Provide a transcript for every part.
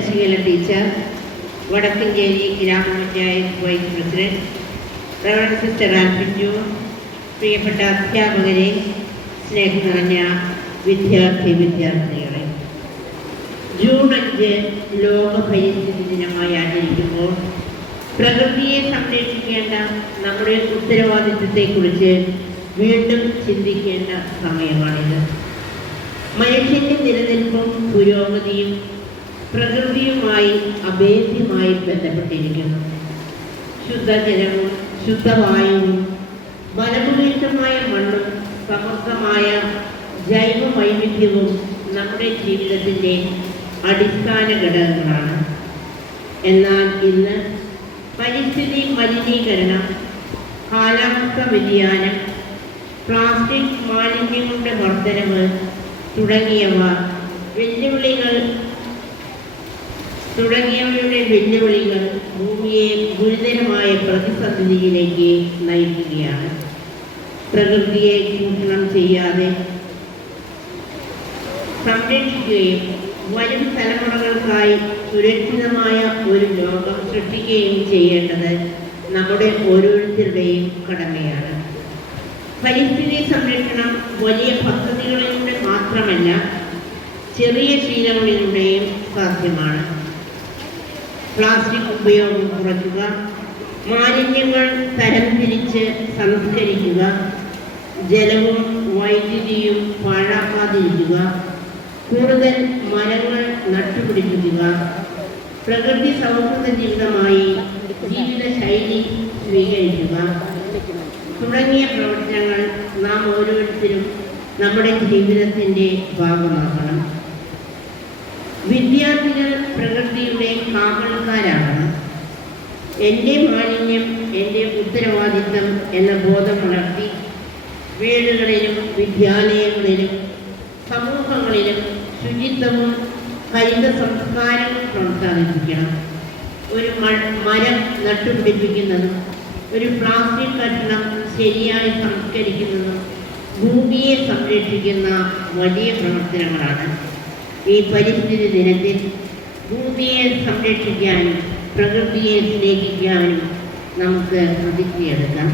Sasikala teacher, Vadakkanchery ഗ്രാമപഞ്ചായത്ത് vice president, reverend sister ആൽപിഞ്ചു, പ്രിയപ്പെട്ട അധ്യാപകരെ, സ്നേഹം നിറഞ്ഞ വിദ്യാർത്ഥിനികളെ, ജൂൺ 5 ലോക പരിസ്ഥിതി ദിനമായി ആചരിക്കുമ്പോൾ പ്രകൃതിയെ സംരക്ഷിക്കേണ്ട നമ്മുടെ ഉത്തരവാദിത്വത്തെക്കുറിച്ച് വീണ്ടും ചിന്തിക്കേണ്ട സമയമാണിത്. മനുഷ്യന്റെ നിലനിൽപ്പും പുരോഗതിയും പ്രകൃതിയുമായി അഭേദ്യമായി ബന്ധപ്പെട്ടിരിക്കുന്നു. ശുദ്ധജലവും ശുദ്ധവായുവും ഫലഭൂയിഷ്ടമായ മണ്ണും സമൃദ്ധമായ ജൈവ വൈവിധ്യവും നമ്മുടെ ജീവിതത്തിൻ്റെ അടിസ്ഥാന ഘടകങ്ങളാണ്. എന്നാൽ ഇന്ന് പരിസ്ഥിതി മലിനീകരണം, കാലാവസ്ഥ വ്യതിയാനം, പ്ലാസ്റ്റിക് മാലിന്യങ്ങളുടെ വർധനവ് തുടങ്ങിയവയുടെ വെല്ലുവിളികൾ ഭൂമിയെ ഗുരുതരമായ പ്രതിസന്ധിയിലേക്ക് നയിക്കുകയാണ്. പ്രകൃതിയെ ചൂഷണം ചെയ്യാതെ സംരക്ഷിക്കുകയും വരും തലമുറകൾക്കായി സുരക്ഷിതമായ ഒരു ലോകം സൃഷ്ടിക്കുകയും ചെയ്യേണ്ടത് നമ്മുടെ ഓരോരുത്തരുടെയും കടമയാണ്. പരിസ്ഥിതി സംരക്ഷണം വലിയ പദ്ധതികളിലൂടെ മാത്രമല്ല, ചെറിയ ശീലങ്ങളിലൂടെയും സാധ്യമാണ്. പ്ലാസ്റ്റിക് ഉപയോഗം കുറയ്ക്കുക, മാലിന്യങ്ങൾ തരംതിരിച്ച് സംസ്കരിക്കുക, ജലവും വൈദ്യുതിയും പാഴാക്കാതിരിക്കുക, കൂടുതൽ മരങ്ങൾ നട്ടുപിടിപ്പിക്കുക, പ്രകൃതി സൗഹൃദ ജീവിതമായി ജീവിതശൈലി സ്വീകരിക്കുക തുടങ്ങിയ പ്രവർത്തനങ്ങൾ നാം ഓരോരുത്തരും നമ്മുടെ ജീവിതത്തിൻ്റെ ഭാഗമാക്കണം. വിദ്യാർത്ഥികൾ പ്രകൃതിയുടെ കാവൽക്കാരാകണം. എൻ്റെ മാലിന്യം എൻ്റെ ഉത്തരവാദിത്തം എന്ന ബോധം വളർത്തി വീടുകളിലും വിദ്യാലയങ്ങളിലും സമൂഹങ്ങളിലും ശുചിത്വവും ഹരിത സംസ്കാരവും പ്രോത്സാഹിപ്പിക്കണം. ഒരു മരം നട്ടുപിടിപ്പിക്കുന്നതും ഒരു പ്ലാസ്റ്റിക് കഷണം ശരിയായി സംസ്കരിക്കുന്നതും ഭൂമിയെ സംരക്ഷിക്കുന്ന വലിയ പ്രവർത്തനങ്ങളാണ്. ഈ പരിസ്ഥിതി ദിനത്തിൽ ഭൂമിയെ സംരക്ഷിക്കാനും പ്രകൃതിയെ സ്നേഹിക്കാനും നമുക്ക് പ്രതിജ്ഞയെടുക്കാം.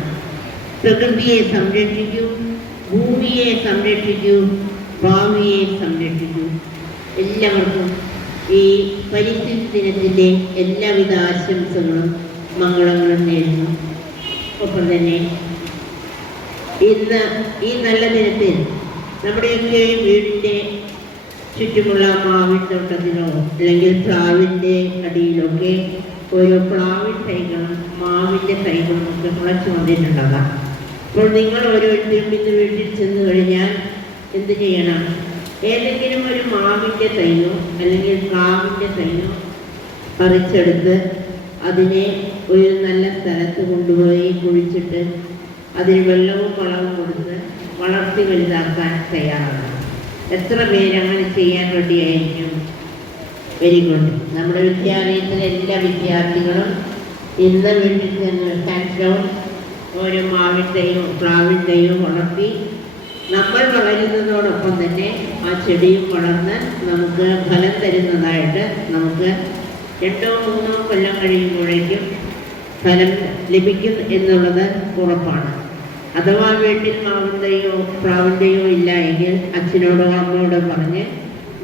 പ്രകൃതിയെ സംരക്ഷിക്കൂ, ഭൂമിയെ സംരക്ഷിക്കൂ, ഭാവിയെ സംരക്ഷിക്കൂ. എല്ലാവർക്കും ഈ പരിസ്ഥിതി ദിനത്തിൻ്റെ എല്ലാവിധ ആശംസകളും മംഗളങ്ങളും നേരുന്നു. ഒപ്പം തന്നെ ഇന്ന് ഈ നല്ല ദിനത്തിൽ നമ്മുടെയൊക്കെ വീടിൻ്റെ ചുറ്റുമുള്ള മാവിൻ തോട്ടത്തിലോ അല്ലെങ്കിൽ പ്ലാവിൻ്റെ അടിയിലൊക്കെ ഓരോ പ്ലാവിൻ തൈകളും മാവിൻ്റെ തൈകളും ഒക്കെ മുളച്ചു വന്നിട്ടുണ്ടാകാം. അപ്പോൾ നിങ്ങൾ ഓരോരുത്തരും ഇന്ന് വീട്ടിൽ ചെന്ന് കഴിഞ്ഞാൽ എന്ത് ചെയ്യണം? ഏതെങ്കിലും ഒരു മാവിൻ്റെ തൈയോ അല്ലെങ്കിൽ പ്ലാവിൻ്റെ തൈയോ പറിച്ചെടുത്ത് അതിനെ ഒരു നല്ല സ്ഥലത്ത് കൊണ്ടുപോയി കുഴിച്ചിട്ട് അതിന് വെള്ളവും വളവും കൊടുത്ത് വളർത്തി വലുതാക്കാൻ തയ്യാറാണ്. എത്ര പേരങ്ങനെ ചെയ്യാൻ വേണ്ടിയായിരിക്കും? Very good. നമ്മുടെ വിദ്യാലയത്തിലെ എല്ലാ വിദ്യാർത്ഥികളും ഇന്ന് വീട്ടിൽ ചെന്ന് ഹാൻഡ് ഡൗൺ ഓരോ മാവിൻ തൈയോ പ്ലാവിൻ തൈയോ വളർത്തി നമ്മൾ വളരുന്നതോടൊപ്പം തന്നെ ആ ചെടിയും വളർന്ന് നമുക്ക് ഫലം തരുന്നതായിട്ട് നമുക്ക് 2-3 കൊല്ലം കഴിയുമ്പോഴേക്കും ഫലം ലഭിക്കും എന്നുള്ളത് ഉറപ്പാണ്. അഥവാ വീട്ടിൽ മാവിൻ്റെയോ പ്രാവിൻ്റെയോ ഇല്ല എങ്കിൽ അച്ഛനോടോ അമ്മയോടോ പറഞ്ഞ്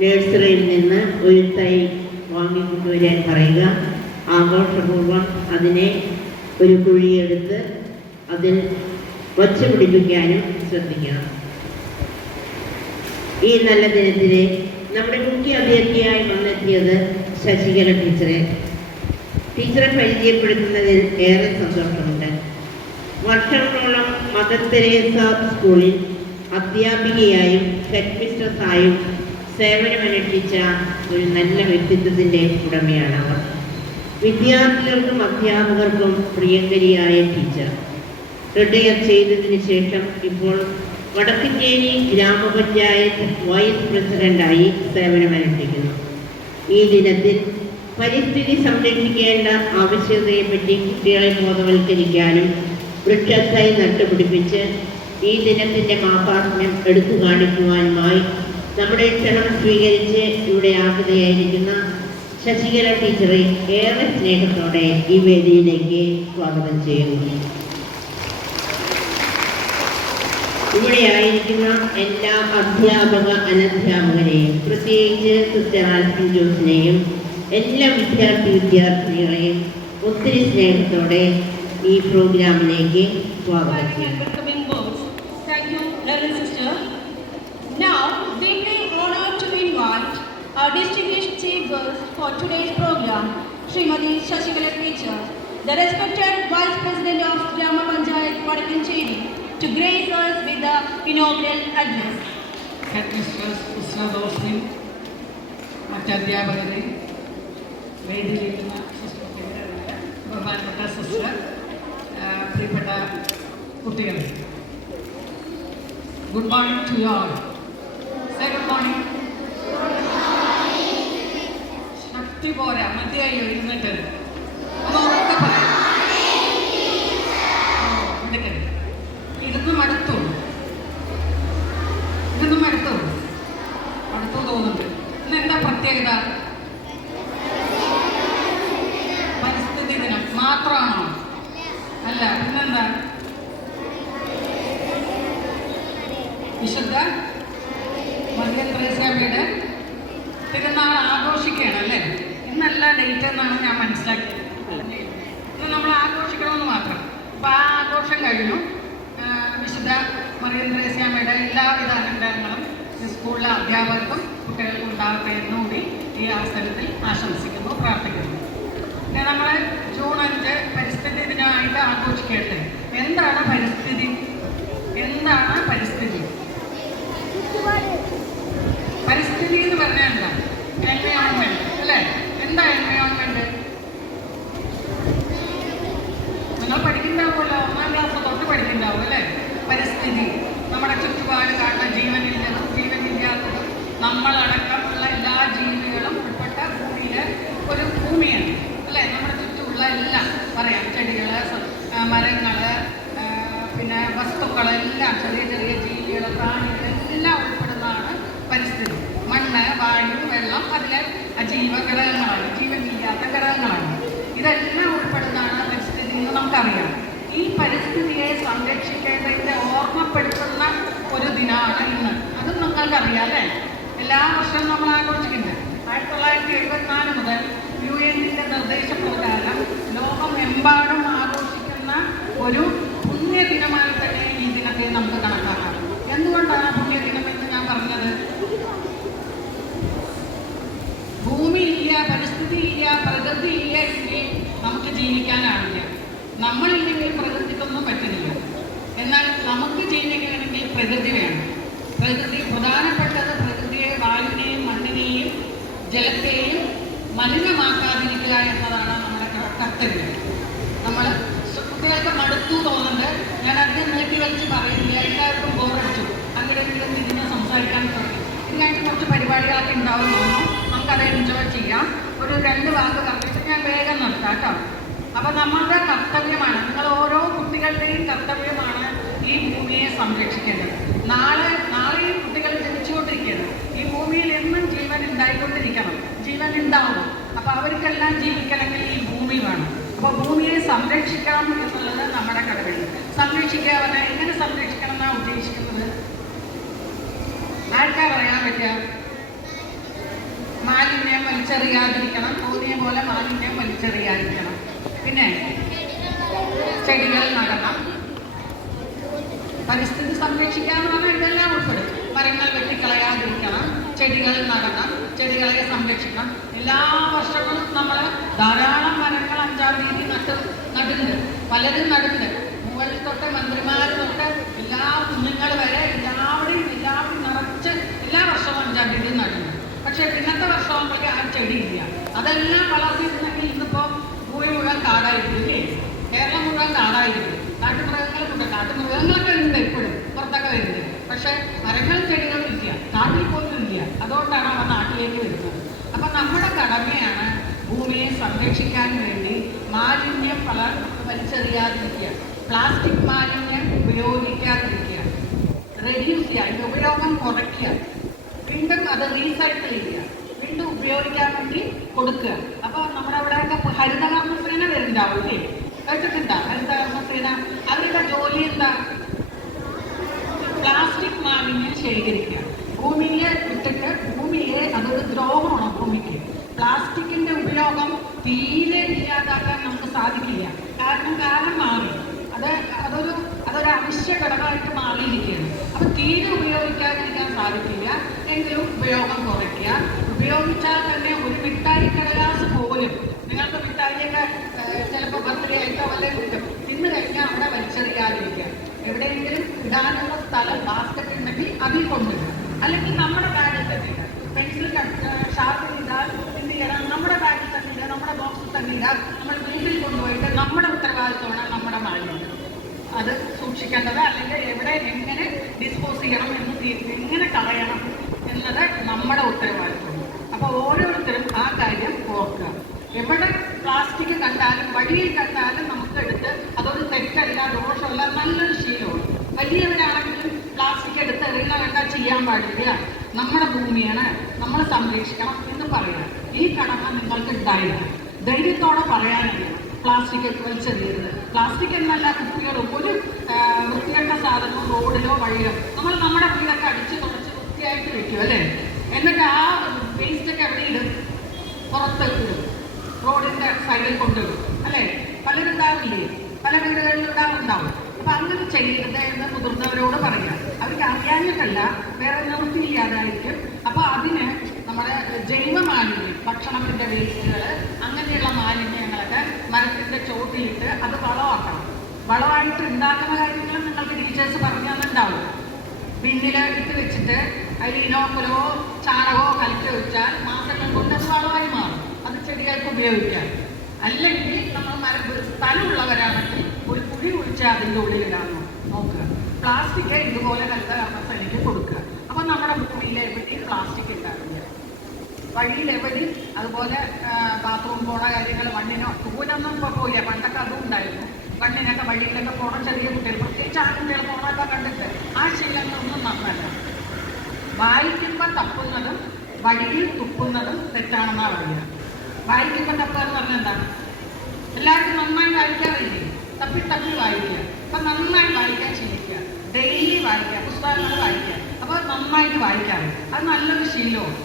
നഴ്സറിയിൽ നിന്ന് ഒരു തൈ വാങ്ങിക്കൊണ്ടുവരാൻ പറയുക. ആഘോഷപൂർവ്വം അതിനെ ഒരു കുഴിയെടുത്ത് അതിൽ വച്ച് പിടിപ്പിക്കാനും ശ്രദ്ധിക്കണം. ഈ നല്ല ദിനത്തിലെ നമ്മുടെ മുഖ്യ അതിഥിയായി വന്നെത്തിയത് ശശികല ടീച്ചറെ പരിചയപ്പെടുത്തുന്നതിൽ ഏറെ സന്തോഷമുണ്ട്. വർഷങ്ങളോളം മദർ തെരേസ സ്കൂളിൽ അധ്യാപികയായും ഹെഡ് മിസ്ട്രസ്സായും സേവനമനുഷ്ഠിച്ച ഒരു നല്ല വ്യക്തിത്വത്തിൻ്റെ ഉടമയാണ് അവർ. വിദ്യാർത്ഥികൾക്കും അധ്യാപകർക്കും പ്രിയങ്കരിയായ ടീച്ചർ റിട്ടയർ ചെയ്തതിന് ശേഷം ഇപ്പോൾ വടക്കഞ്ചേരി ഗ്രാമപഞ്ചായത്ത് വൈസ് പ്രസിഡന്റായി സേവനമനുഷ്ഠിക്കുന്നു. ഈ ദിനത്തിൽ പരിസ്ഥിതി സംരക്ഷിക്കേണ്ട ആവശ്യകതയെപ്പറ്റി കുട്ടികളെ ബോധവൽക്കരിക്കാനും വൃക്ഷത്തൈ നട്ടുപിടിപ്പിച്ച് ഈ ദിനത്തിൻ്റെ മാഹാത്മ്യം എടുത്തു കാണിക്കുവാനുമായി നമ്മുടെ ക്ഷണം സ്വീകരിച്ച് ഇവിടെ ആകുകയായിരിക്കുന്ന ശശികല ടീച്ചറെ ഏറെ സ്നേഹത്തോടെ ഈ വേദിയിലേക്ക് സ്വാഗതം ചെയ്യുന്നു. ഇവിടെ ആയിരിക്കുന്ന എല്ലാ അധ്യാപക അനധ്യാപകരെയും, പ്രത്യേകിച്ച് സിസ്റ്റർ ആൽഫിൻ ജോസിനെയും എല്ലാ വിദ്യാർത്ഥിനികളെയും ഒത്തിരി സ്നേഹത്തോടെ ഈ പ്രോഗ്രാമിലേക്ക് സ്വാഗതം ചെയ്യുന്നു. Our distinguished chief guest for today's program, Srimati Shashikala teacher, the respected Vice President of Grama Panchayat Vadakkancheri, to grace us with the inaugural address. Headmistress Usra Dosni, മറ്റധ്യാപകരെ, വേദിയിലിരിക്കുന്ന ബഹുമാനപ്പെട്ട സിസ്റ്റർ, പ്രിയപ്പെട്ട കുട്ടികളെ, good morning to you all. Say good morning. ശക്തി പോരാ, മതിയായി എഴുന്നിട്ട് ഒന്ന് ഉറക്കെ പറയാം. ഇരുന്ന് മടുത്തു തോന്നുന്നുണ്ട്. ഇന്ന് എന്താ പ്രത്യേകത? പരിസ്ഥിതി ദിനം മാത്രമാണോ? അല്ല, പിന്നെന്താ? വിശുദ്ധ മറിയം ത്രേസ്യാമ്മയുടെ തിരുനാൾ ആഘോഷിക്കുകയാണ് അല്ലേ? ഇന്നല്ല ഡേറ്റ് എന്നാണ് ഞാൻ മനസ്സിലാക്കിയത്. ഇന്ന് നമ്മൾ ആഘോഷിക്കണമെന്ന് മാത്രം. അപ്പം ആ ആഘോഷം കഴിഞ്ഞു. വിശുദ്ധ മറിയം ത്രേസ്യാമ്മയുടെ എല്ലാവിധ അനുഗ്രഹങ്ങളും സ്കൂളിലെ അധ്യാപകർക്കും കുട്ടികൾക്കും ഉണ്ടാകട്ടെ എന്നുകൂടി ഈ അവസരത്തിൽ ആശംസിക്കുന്നു, പ്രാർത്ഥിക്കുന്നു. പിന്നെ നമ്മൾ ജൂൺ 5 പരിസ്ഥിതി ദിനമായിട്ട് ആഘോഷിക്കട്ടെ. എന്താണ് പരിസ്ഥിതി? എന്താണ് പരിസ്ഥിതി? പരിസ്ഥിതി എന്ന് പറഞ്ഞാൽ എന്താ? എൻവയോൺമെന്റ് അല്ലേ? എന്താ എൻവയോൺമെന്റ്? നിങ്ങൾ പഠിക്കുന്നുണ്ടാവുമല്ലോ, 1ാം ക്ലാസ് തൊട്ട് പഠിക്കുന്നുണ്ടാവും അല്ലേ? പരിസ്ഥിതി നമ്മുടെ ചുറ്റുപാട് കാണുന്ന ജീവനില്ലതും ജീവനില്ലാത്തതും നമ്മളടക്കമുള്ള എല്ലാ ജീവികളും ഉൾപ്പെട്ട ഭൂമിയിലെ ഒരു ഭൂമിയാണ് അല്ലേ? നമ്മുടെ ചുറ്റുമുള്ള എല്ലാം പറയാം, ചെടികൾ, മരങ്ങൾ, പിന്നെ വസ്തുക്കളെല്ലാം, ചെറിയ ചെറിയ ജീവികൾ, പ്രാണികൾ എല്ലാം ഉൾപ്പെടുന്നതാണ് പരിസ്ഥിതി. മണ്ണ്, വായു, വെള്ളം അതിലെ അജീവ ഘടകങ്ങളാണ്, ജീവനില്ലാത്ത ഘടകങ്ങളാണ്. ഇതെല്ലാം ഉൾപ്പെടുന്നതാണ് പരിസ്ഥിതി എന്ന് നമുക്കറിയാം. ഈ പരിസ്ഥിതിയെ സംരക്ഷിക്കേണ്ടതിനെ ഓർമ്മപ്പെടുത്തുന്ന ഒരു ദിനമാണ് ഇന്ന്. അത് നിങ്ങൾക്കറിയാം അല്ലേ? എല്ലാ വർഷവും നമ്മൾ ആഘോഷിക്കുന്നുണ്ട്. 1974 മുതൽ UN-ന്റെ നിർദ്ദേശപ്രകാരം ലോകമെമ്പാടും ആഘോഷിക്കുന്ന ഒരു പുണ്യദിനമായി തന്നെ ഈ ദിനത്തെ നമുക്ക് കണക്കാക്കാം. എന്തുകൊണ്ടാണ് പുണ്യദിനം എന്ന് ഞാൻ പറഞ്ഞത്? ഭൂമിയില്ല, പരിസ്ഥിതിയില്ല, പ്രകൃതിയില്ല എങ്കിൽ നമുക്ക് ജീവിക്കാനാവില്ല. നമ്മളില്ലെങ്കിൽ പ്രകൃതിക്കൊന്നും പറ്റുന്നില്ല. എന്നാൽ നമുക്ക് ജീവിക്കണമെങ്കിൽ പ്രകൃതി വേണം. പ്രകൃതി പ്രധാനപ്പെട്ടത് പ്രകൃതിയെ, വായുവിനെയും മണ്ണിനെയും ജലത്തെയും മലിനമാക്കാതിരിക്കുക എന്നതാണ് നമ്മുടെ കർത്തവ്യം. നമ്മൾ കുട്ടികൾക്ക് മടുത്തു തോന്നുന്നുണ്ട്. ഞാൻ അധികം നീട്ടി വെച്ച് പറയുന്നില്ല, എല്ലാവർക്കും ബോറടിച്ചു. അങ്ങനെയെങ്കിലും ഇതിന് സംസാരിക്കാൻ തുടങ്ങി. ഇതിനായിട്ട് കുറച്ച് പരിപാടികളൊക്കെ ഉണ്ടാവും തോന്നുന്നു. നമുക്കത് എൻജോയ് ചെയ്യാം. ഒരു 2 വാക്ക് പറഞ്ഞിട്ട് ഞാൻ വേഗം നിർത്താം കേട്ടോ. അപ്പം നമ്മളുടെ കർത്തവ്യമാണ്, നിങ്ങൾ ഓരോ കുട്ടികളുടെയും കർത്തവ്യമാണ് ഈ ഭൂമിയെ സംരക്ഷിക്കേണ്ടത്. നാളെ ഈ കുട്ടികൾ ജനിച്ചുകൊണ്ടിരിക്കുകയാണ്. ഈ ഭൂമിയിൽ എന്നും ജീവൻ ഉണ്ടായിക്കൊണ്ടിരിക്കണം, ജീവൻ ഉണ്ടാവും. അപ്പോൾ അവർക്കെല്ലാം ജീവിക്കണമെങ്കിൽ ഈ ഭൂമി വേണം. അപ്പോൾ ഭൂമിയെ സംരക്ഷിക്കണം എന്നുള്ളത് നമ്മുടെ കടമയാണ്. സംരക്ഷിക്കുക പറഞ്ഞാൽ എങ്ങനെ സംരക്ഷിക്കണം എന്നാണ് ഉദ്ദേശിക്കുന്നത്? ആർക്കാ പറയാൻ പറ്റുക? മാലിന്യം വലിച്ചെറിയാതിരിക്കണം, തോന്നിയ പോലെ മാലിന്യം വലിച്ചെറിയാതിരിക്കണം. പിന്നെ ചെടികൾ നടണം. പരിസ്ഥിതി സംരക്ഷിക്കുക എന്ന് പറഞ്ഞാൽ ഇതെല്ലാം ഉൾപ്പെടും. മരങ്ങൾ വെട്ടിക്കളയാതിരിക്കണം, ചെടികൾ നടണം, ചെടികളെ സംരക്ഷിക്കണം. എല്ലാ വർഷങ്ങളും നമ്മൾ ധാരാളം മരങ്ങൾ 5-6 രീതി നടുന്നുണ്ട്. പലരും നടുന്നുണ്ട്. മുകളിൽ തൊട്ട് മന്ത്രിമാർ തൊട്ട് എല്ലാ കുഞ്ഞുങ്ങൾ വരെ എല്ലാവരുടെയും നിറച്ച് എല്ലാ വർഷവും 5-6 രീതി നടുന്നുണ്ട്. പക്ഷേ പിന്നത്തെ വർഷമാകുമ്പോഴേക്ക് ആ ചെടിയില്ല. അതെല്ലാം വളർത്തിയിരുന്നെങ്കിൽ ഇന്നിപ്പോൾ ഭൂമി മുഴുവൻ കാടായിരിക്കില്ലേ? കേരളം മുഴുവൻ കാടായിരിക്കും. കാട്ടുമൃഗങ്ങളൊക്കെ ഉണ്ട്, ഇപ്പോഴും പുറത്തൊക്കെ വരുന്നത്. പക്ഷേ മരങ്ങൾ, ചെടികളും ഇല്ല, നാട്ടിൽ പോലും ഇല്ല. അതുകൊണ്ടാണ് അവ നാട്ടിലേക്ക് വരുന്നത്. അപ്പം നമ്മുടെ കടമയാണ് ഭൂമിയെ സംരക്ഷിക്കാൻ വേണ്ടി മാലിന്യം വലിച്ചെറിയാതിരിക്കുക, പ്ലാസ്റ്റിക് മാലിന്യം ഉപയോഗിക്കാതിരിക്കുക, റെഡ്യൂസ് ചെയ്യുക, അതിൻ്റെ ഉപയോഗം കുറയ്ക്കുക, വീണ്ടും അത് റീസൈക്കിൾ ചെയ്യുക, വീണ്ടും ഉപയോഗിക്കാൻ വേണ്ടി കൊടുക്കുക. അപ്പോൾ നമ്മുടെ അവിടെയൊക്കെ ഹരിതകർമ്മസേന വരുന്നുണ്ടാവും അല്ലേ? കേട്ടിട്ടുണ്ടോ ഹരിതകർമ്മസേന? അവരുടെ ജോലി എന്താ? പ്ലാസ്റ്റിക് മാലിന്യം ശേഖരിക്കുക. ഭൂമിയെ വിട്ടിട്ട് ഭൂമിയെ അതൊരു ദ്രോഹമാണ് ഭൂമിക്ക്. പ്ലാസ്റ്റിക്കിന്റെ ഉപയോഗം തീരെ ഇല്ലാതാക്കാൻ നമുക്ക് സാധിക്കില്ല. കാലം മാറി, അതൊരു അവശ്യ ഘടകമായിട്ട് മാറിയിരിക്കുകയാണ്. അപ്പം തീരെ ഉപയോഗിക്കാതിരിക്കാൻ സാധിക്കില്ല. എങ്കിലും ഉപയോഗം കുറയ്ക്കുക. ഉപയോഗിച്ചാൽ തന്നെ ഒരു മിഠായി കടലാസ് പോലും, നിങ്ങൾക്ക് മിഠായിയൊക്കെ ചിലപ്പോൾ ബർത്ത്ഡേ ആയിട്ടോ വല്ലതും കിട്ടും, തിന്നു കഴിഞ്ഞാൽ അവിടെ വലിച്ചെറിയാതിരിക്കുക. എവിടെയെങ്കിലും ഇടാനുള്ള സ്ഥലം ബാസ്ക്കറ്റ് ഉണ്ടെങ്കിൽ അതിൽ കൊണ്ടുവരിക. അല്ലെങ്കിൽ നമ്മുടെ ബാഗിൽ തന്നെ ഇടാം. പെൻസിൽ ഷാർപ്പിൽ ഇടാൻ എന്ത് ചെയ്യണം? നമ്മുടെ ബാഗിൽ തന്നെ ഇടുക, നമ്മുടെ ബോക്സിൽ തന്നെ ഇടാം. നമ്മൾ വീട്ടിൽ കൊണ്ടുപോയിട്ട് നമ്മുടെ ഉത്തരവാദിത്വമാണ് നമ്മുടെ മാലിന്യം അത് സൂക്ഷിക്കേണ്ടത്. അല്ലെങ്കിൽ എവിടെ എങ്ങനെ ഡിസ്പോസ് ചെയ്യണം എങ്ങനെ കളയണം എന്നത് നമ്മുടെ ഉത്തരവാദിത്വമാണ്. അപ്പോൾ ഓരോരുത്തരും ആ കാര്യം ഓർക്കുക. എവിടെ പ്ലാസ്റ്റിക് കണ്ടാലും വഴിയിൽ കണ്ടാലും നമുക്ക് എടുത്ത്, അതൊരു തെറ്റല്ല, ദോഷമല്ല, നല്ലൊരു ശീലമാണ്. വലിയവരാണെങ്കിലും പ്ലാസ്റ്റിക് എടുത്ത് എറിയണമെന്താ ചെയ്യാൻ പാടില്ല. നമ്മുടെ ഭൂമിയാണ്, നമ്മൾ സംരക്ഷിക്കണം എന്ന് പറയുക. ഈ കടമ നിങ്ങൾക്ക് ഉണ്ടായില്ല. ധൈര്യത്തോടെ പറയാനില്ല പ്ലാസ്റ്റിക് വലിച്ചെറിയരുത്. പ്ലാസ്റ്റിക് എന്നല്ല, കുപ്പികളും ഒരു വൃത്തികെട്ട സാധനവും റോഡിലോ വഴിയോ നമ്മൾ നമ്മുടെ വീടൊക്കെ അടിച്ച് തുടച്ച് വൃത്തിയായിട്ട് വെക്കും അല്ലേ? എന്നിട്ട് ആ വേസ്റ്റൊക്കെ എവിടെ ഇടും? പുറത്ത് ഇടും, റോഡിൻ്റെ സൈഡിൽ കൊണ്ടിടും അല്ലേ? പലരുണ്ടാവില്ലേ? പല വീടുകളിൽ ഉണ്ടാവും. അപ്പം അങ്ങനെ ചെയ്യരുത് എന്ന് മുതിർന്നവരോട് പറയുക. അവർക്ക് അറിയാഞ്ഞിട്ടല്ല, വേറെ നിവൃത്തിയില്ലാതായിരിക്കും. അപ്പോൾ അതിന് നമ്മുടെ ജൈവ മാലിന്യം, ഭക്ഷണത്തിൻ്റെ വേസ്റ്റുകൾ, അങ്ങനെയുള്ള മാലിന്യങ്ങളൊക്കെ മരത്തിൻ്റെ ചോട്ടിലിട്ട് അത് വളമാക്കണം. വളമായിട്ട് ഉണ്ടാക്കുന്ന കാര്യങ്ങളും നിങ്ങൾക്ക് ടീച്ചേഴ്സ് പറഞ്ഞു തന്നിട്ടുണ്ടാവും. പിന്നിൽ ഇട്ട് വെച്ചിട്ട് അതിൽ ഇനോക്കുലോ ചാണകമോ കലക്കി ഒഴിച്ചാൽ മാസങ്ങൾ കൊണ്ട് അത് വളമായി മാറും. അത് ചെടികൾക്ക് ഉപയോഗിക്കാം. അല്ലെങ്കിൽ നമ്മൾ സ്ഥലമുള്ളവരാണെങ്കിൽ ഒരു കുഴി കുഴിച്ച് അതിൻ്റെ ഉള്ളിലിടാനോ നോക്കുക. പ്ലാസ്റ്റിക് ഇതുപോലെ ഹരിതകർമ്മസേനയ്ക്ക് കൊടുക്കുക. അപ്പം നമ്മുടെ ഭൂമിയിൽ എവിടെയും പ്ലാസ്റ്റിക് ഉണ്ടാവില്ല. വഴിയിൽ എവിടെയും അതുപോലെ ബാത്റൂം പോണ കാര്യങ്ങൾ, മണ്ണിനോ തൂനൊന്നും ഇപ്പോൾ പോയില്ല. പണ്ടൊക്കെ അതും ഉണ്ടായിരുന്നു. മണ്ണിനൊക്കെ വഴിയിലൊക്കെ പോകണം ചെറിയ കുട്ടികൾ, പ്രത്യേകിച്ച് ആൺകുട്ടികൾ പോകണമൊക്കെ കണ്ടിട്ട് ആ ശീലങ്ങളൊന്നും നന്നല്ല. വായിക്കുമ്പോൾ തപ്പുന്നതും വഴിയിൽ തുപ്പുന്നതും തെറ്റാണെന്നാണ് പറയുക. വായിക്കുമ്പോൾ തപ്പുക എന്ന് പറഞ്ഞാൽ എന്താണ്? എല്ലാവർക്കും നന്നായി വായിക്കാറില്ലേ? തപ്പി വായിക്കുക. അപ്പം നന്നായി വായിക്കാൻ ശീലിക്കുക. ഡെയിലി വായിക്കുക, പുസ്തകങ്ങൾ വായിക്കുക. അപ്പോൾ നന്നായിട്ട് വായിക്കാറ് അത് നല്ലൊരു ശീലമാണ്.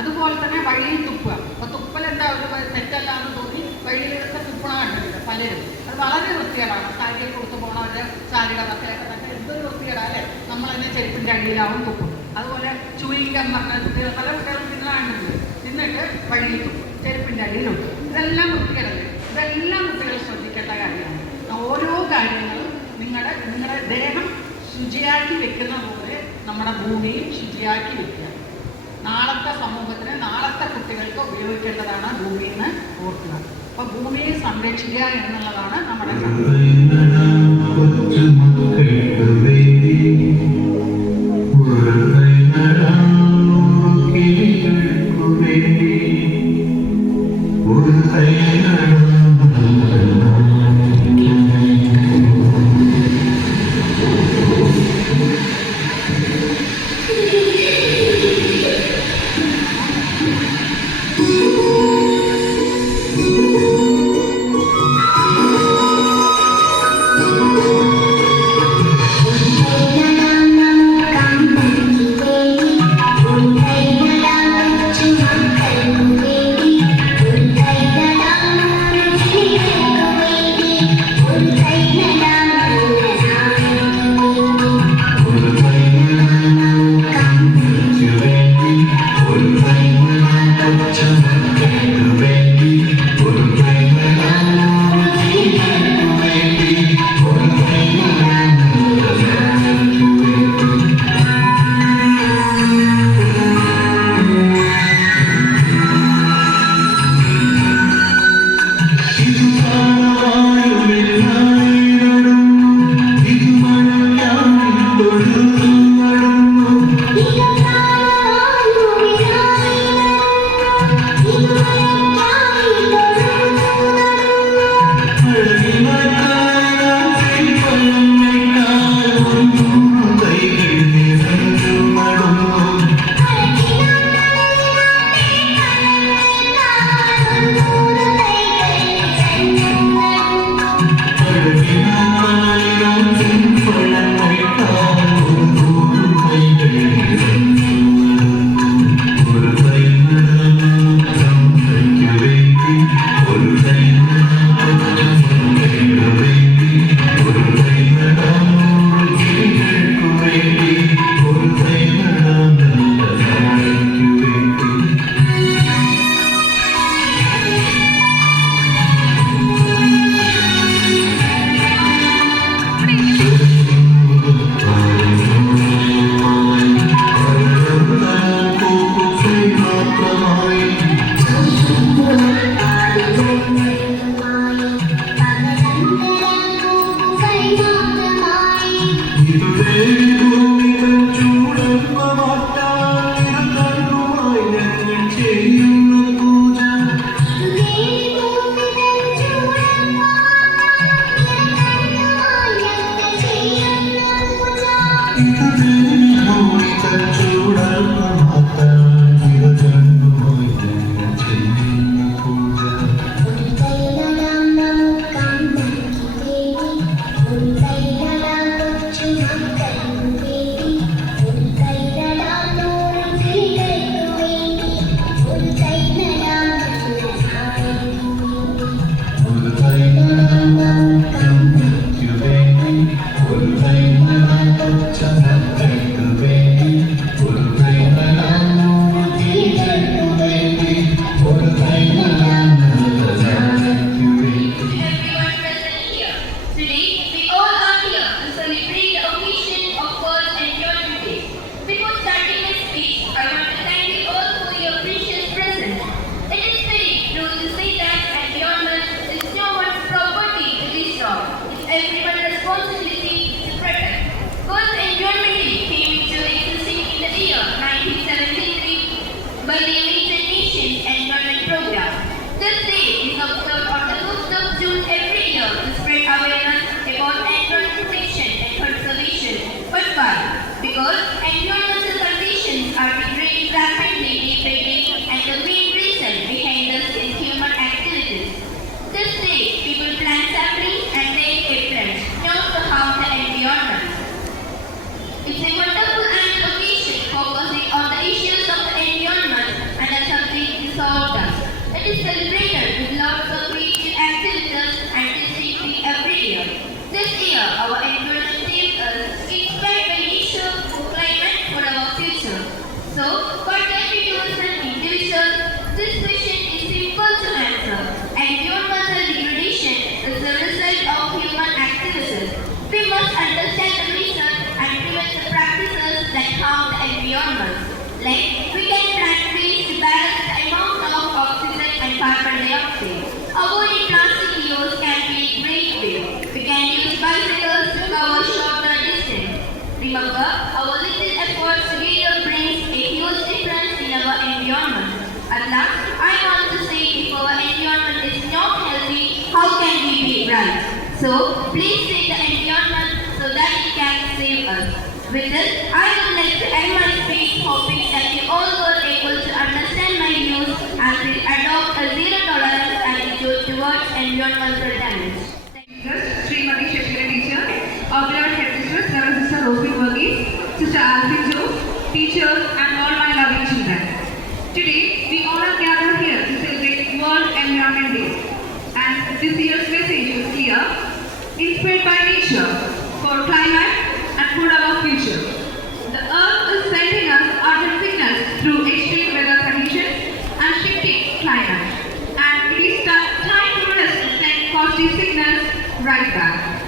അതുപോലെ തന്നെ വഴിയിൽ തുപ്പുക. അപ്പോൾ തുപ്പലെന്താ ഒരു തെറ്റല്ലാന്ന് തോന്നി വഴിയിലെടുത്ത് തുപ്പണമുണ്ടല്ലോ പലരും. അത് വളരെ വൃത്തികേടാണ്. സാരിയെ കൊടുത്തു പോകണവരുടെ സാരിയുടെ മക്കളൊക്കെ തന്നെ എന്തൊരു വൃത്തികേടാണ് അല്ലേ? നമ്മൾ തന്നെ ചെരുപ്പിൻ്റെ അടിയിലാവും തുപ്പും. അതുപോലെ ചുയിങ്കം പറഞ്ഞ കുട്ടികൾ, പല കുട്ടികളും തിന്നാണ്ടുണ്ട്, തിന്നിട്ട് വഴിയിൽ തുപ്പും, ചെരുപ്പിൻ്റെ അടിയിലുണ്ട്. ഇതെല്ലാം വൃത്തികേടല്ലേ? ഇതെല്ലാം കുട്ടികൾ ശ്രദ്ധിക്കേണ്ട കാര്യമാണ്. ഓരോ കാര്യങ്ങളും നിങ്ങളുടെ ദേഹം ശുചിയാക്കി വെക്കുന്ന പോലെ നമ്മുടെ ഭൂമിയും ശുചിയാക്കി വെക്കുക. നാളത്തെ സമൂഹത്തിന്, നാളത്തെ കുട്ടികൾക്ക് ഉപയോഗിക്കേണ്ടതാണ് ഭൂമിയെന്ന് ഓർക്കുക. അപ്പോൾ ഭൂമിയെ സംരക്ഷിക്കുക എന്നുള്ളതാണ് നമ്മുടെ by the United Nations Environment Program. This day is observed on the 5th of June every year to spread awareness about environment protection and conservation. But why? Because environmental conditions are degrading rapidly day by day, and the main reason behind this is human activities. This day, people plant saplings and take a pledge not to harm the environment. It's a wonderful annual occasion focusing on the issues of the environment and the something resolved us. It is celebrated with lots of creative activities and distinctly every year. This year, our environment theme is inspired by nature, climate for our future. So, what can we do as an individual? This question is simple to answer. Environmental degradation is the result of human activities. We must understand the reason and prevent the practices that harm the environment. Like, we can plant trees to balance the amount of oxygen and carbon dioxide. Avoiding plastic use can be a great way. We can use bicycles to cover shorter distance. Remember, our little efforts together brings a huge difference in our environment. At last, I want to say if our environment is not healthy, how can we be right? So, please save the environment so that it can save us. With this, I would like to end my speech hoping that you all were able to understand my views and will adopt a zero tolerance attitude towards environmental damage. Srimati Shashikala teacher, Auxiliary headmistress, Reverend Sister Rosie Varghese, Sister Alvin Joe, teachers and all my loving children. Today, we all are gathered here to celebrate World Environment Day. And this year's message is clear: inspired by nature, for climate and for our future. The earth is sending us urgent signals through extreme weather conditions and shifting climate. And it is time for us to send positive signals right back.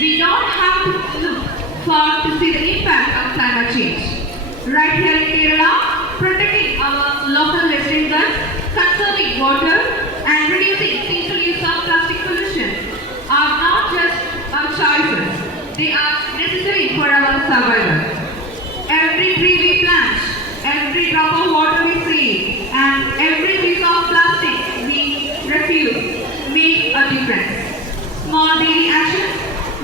We don't have to look far to see the impact of climate change. Right here in Kerala, protecting our local wasting guns, conserving water, and reducing single use of plastic pollution are not just our choices, they are necessary for our survival. Every tree we plant, every drop of water we save, and every piece of plastic we refuse make a difference. Small daily actions,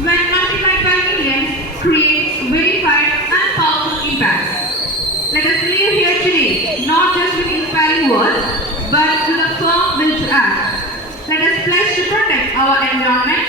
when multiplied by millions, create verified and powerful impacts. Let us live here today, not just with inspiring words, but with a firm will to act. Let us pledge to protect our environment